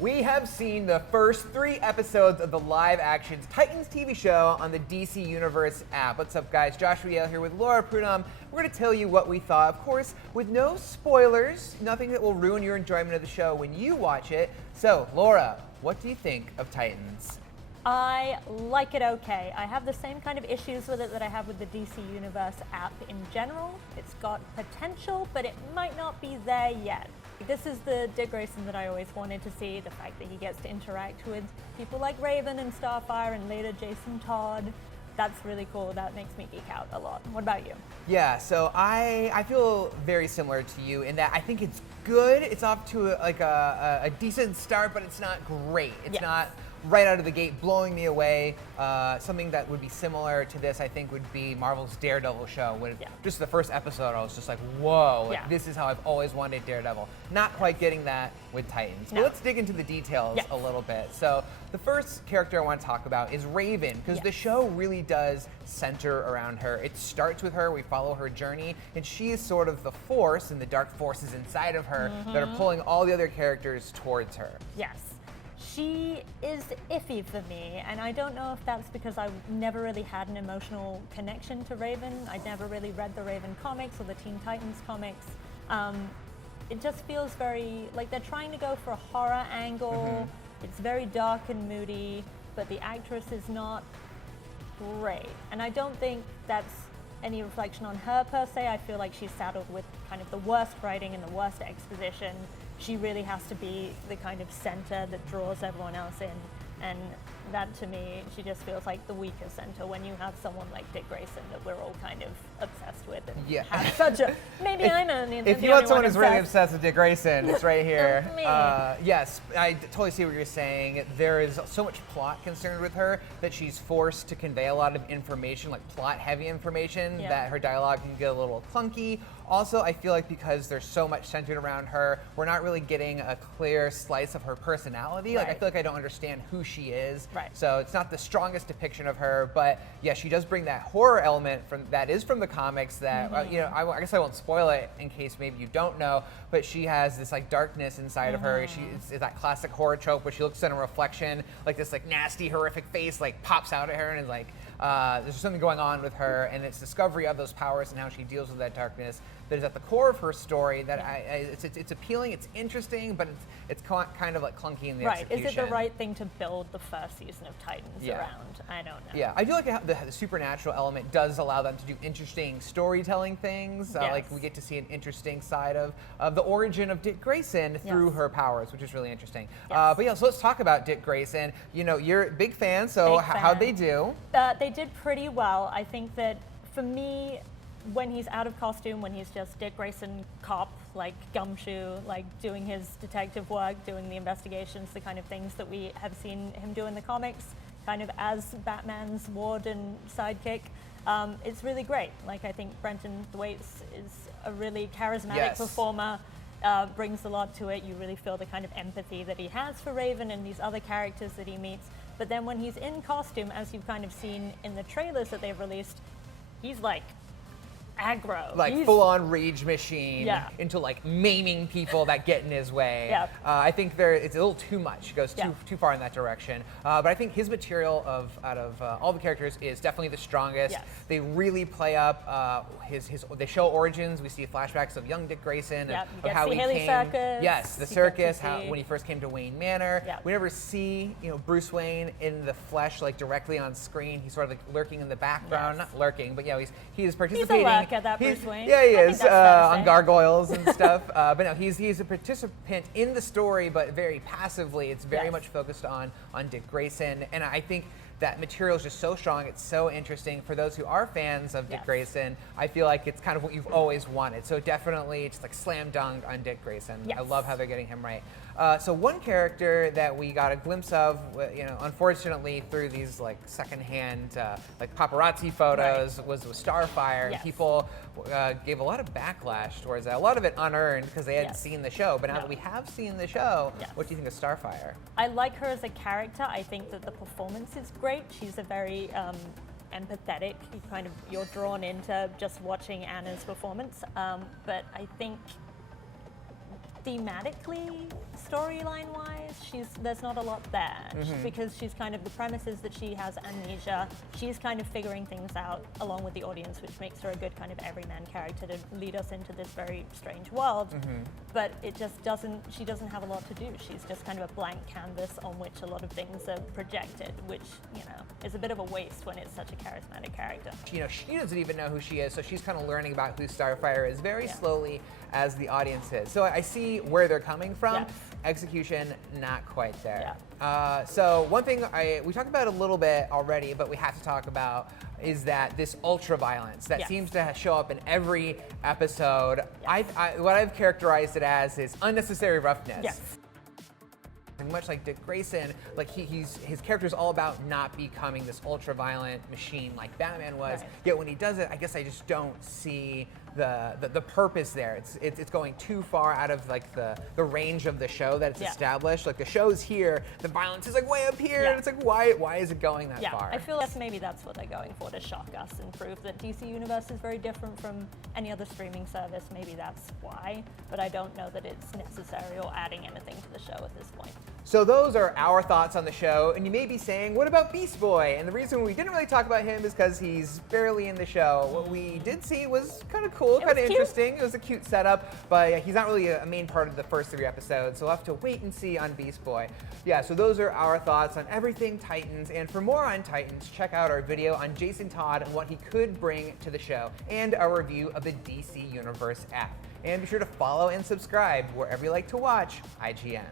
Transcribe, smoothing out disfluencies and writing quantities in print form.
We have seen the first 3 episodes of the live-action Titans TV show on the DC Universe app. What's up, guys? Joshua Yale here with Laura Prudhomme. We're going to tell you what we thought, of course, with no spoilers, nothing that will ruin your enjoyment of the show when you watch it. So, Laura, what do you think of Titans? I like it okay. I have the same kind of issues with it that I have with the DC Universe app in general. It's got potential, but it might not be there yet. This is the Dick Grayson that I always wanted to see, the fact that he gets to interact with people like Raven and Starfire and later Jason Todd. That's really cool. That makes me geek out a lot. What about you? Yeah, so I feel very similar to you in that I think it's good. It's off to a decent start, but it's not great. It's not right out of the gate blowing me away. Something that would be similar to this, I think, would be Marvel's Daredevil show. When just the first episode, I was just like, whoa, like, this is how I've always wanted Daredevil. Not quite getting that with Titans. But let's dig into the details a little bit. So the first character I want to talk about is Raven, because the show really does center around her. It starts with her, we follow her journey, and she is sort of the force and the dark forces inside of her that are pulling all the other characters towards her. Yes. She is iffy for me, and I don't know if that's because I never really had an emotional connection to Raven. I'd never really read the Raven comics or the Teen Titans comics. It just feels very, like they're trying to go for a horror angle. It's very dark and moody, but the actress is not great. And I don't think that's any reflection on her per se. I feel like she's saddled with kind of the worst writing and the worst exposition. She really has to be the kind of center that draws everyone else in. And that, to me, she just feels like the weaker center when you have someone like Dick Grayson that we're all kind of obsessed with and have such a... Maybe I'm only If you want someone who's really obsessed with Dick Grayson, it's right here. Yes, I totally see what you're saying. There is so much plot concerned with her that she's forced to convey a lot of information, like plot-heavy information, that her dialogue can get a little clunky. Also, I feel like because there's so much centered around her, we're not really getting a clear slice of her personality. Like, I feel like I don't understand who she is. So it's not the strongest depiction of her, but yeah, she does bring that horror element that is from the comics that, you know, I guess I won't spoil it in case maybe you don't know, but she has this like darkness inside of her. It's that classic horror trope where she looks at a reflection, like this like nasty, horrific face like pops out at her and is like, there's something going on with her, and it's discovery of those powers and how she deals with that darkness that is at the core of her story. That it's appealing, it's interesting, but it's kind of like clunky in the execution. Is it the right thing to build the first season of Titans around? I don't know. Yeah, I feel like the supernatural element does allow them to do interesting storytelling things. Like we get to see an interesting side of the origin of Dick Grayson through her powers, which is really interesting. But yeah, so let's talk about Dick Grayson. You know, you're a big fan, so how'd they do? They did pretty well. I think that for me, when he's out of costume, when he's just Dick Grayson cop, like gumshoe, like doing his detective work, doing the investigations, the kind of things that we have seen him do in the comics, kind of as Batman's ward and sidekick, it's really great. Like, I think Brenton Thwaites is a really charismatic performer, brings a lot to it. You really feel the kind of empathy that he has for Raven and these other characters that he meets. But then when he's in costume, as you've kind of seen in the trailers that they've released, he's like aggro. Like full-on rage machine into like maiming people that get in his way. I think it's a little too much. It goes too far in that direction. But I think his material out of all the characters is definitely the strongest. They really play up they show origins. We see flashbacks of young Dick Grayson of how he came. Circus. The circus. When he first came to Wayne Manor. We never see Bruce Wayne in the flesh, like directly on screen. He's sort of like lurking in the background, not lurking, but he is participating. He's at that Bruce Wayne. Yeah, he is on gargoyles and stuff. But no, he's a participant in the story, but very passively. It's very much focused on Dick Grayson, and I think that material is just so strong. It's so interesting for those who are fans of Dick Grayson. I feel like it's kind of what you've always wanted. So definitely, just like slam dunk on Dick Grayson. I love how they're getting him right. So one character that we got a glimpse of, unfortunately through these like secondhand like paparazzi photos was Starfire. And people gave a lot of backlash towards that. A lot of it unearned because they hadn't seen the show. But now that we have seen the show, what do you think of Starfire? I like her as a character. I think that the performance is great. She's a very empathetic. You're drawn into just watching Anna's performance. But I think thematically, storyline-wise, there's not a lot there because she's kind of, the premise is that she has amnesia. She's kind of figuring things out along with the audience, which makes her a good kind of everyman character to lead us into this very strange world. But it just doesn't, she doesn't have a lot to do. She's just kind of a blank canvas on which a lot of things are projected, which, you know, is a bit of a waste when it's such a charismatic character. You know, she doesn't even know who she is, so she's kind of learning about who Starfire is very slowly as the audience is. So I see where they're coming from. Yes. Execution, not quite there. Yeah. So one thing we talked about a little bit already, but we have to talk about is that this ultra violence that seems to show up in every episode. What I've characterized it as is unnecessary roughness. Yes. And much like Dick Grayson, like his character is all about not becoming this ultra-violent machine like Batman was. Right. Yet when he does it, I guess I just don't see the purpose there. It's going too far out of like the range of the show that it's established. Like the show's here, the violence is like way up here, and it's like why is it going that far? I feel like maybe that's what they're going for, to shock us and prove that DC Universe is very different from any other streaming service. Maybe that's why, but I don't know that it's necessary or adding anything to the show at this point. So those are our thoughts on the show, and you may be saying, what about Beast Boy? And the reason we didn't really talk about him is because he's barely in the show. What we did see was kind of cool, kind of interesting. It was a cute setup, but he's not really a main part of the first 3 episodes, so we'll have to wait and see on Beast Boy. Yeah, so those are our thoughts on everything Titans, and for more on Titans, check out our video on Jason Todd and what he could bring to the show, and our review of the DC Universe app. And be sure to follow and subscribe wherever you like to watch IGN.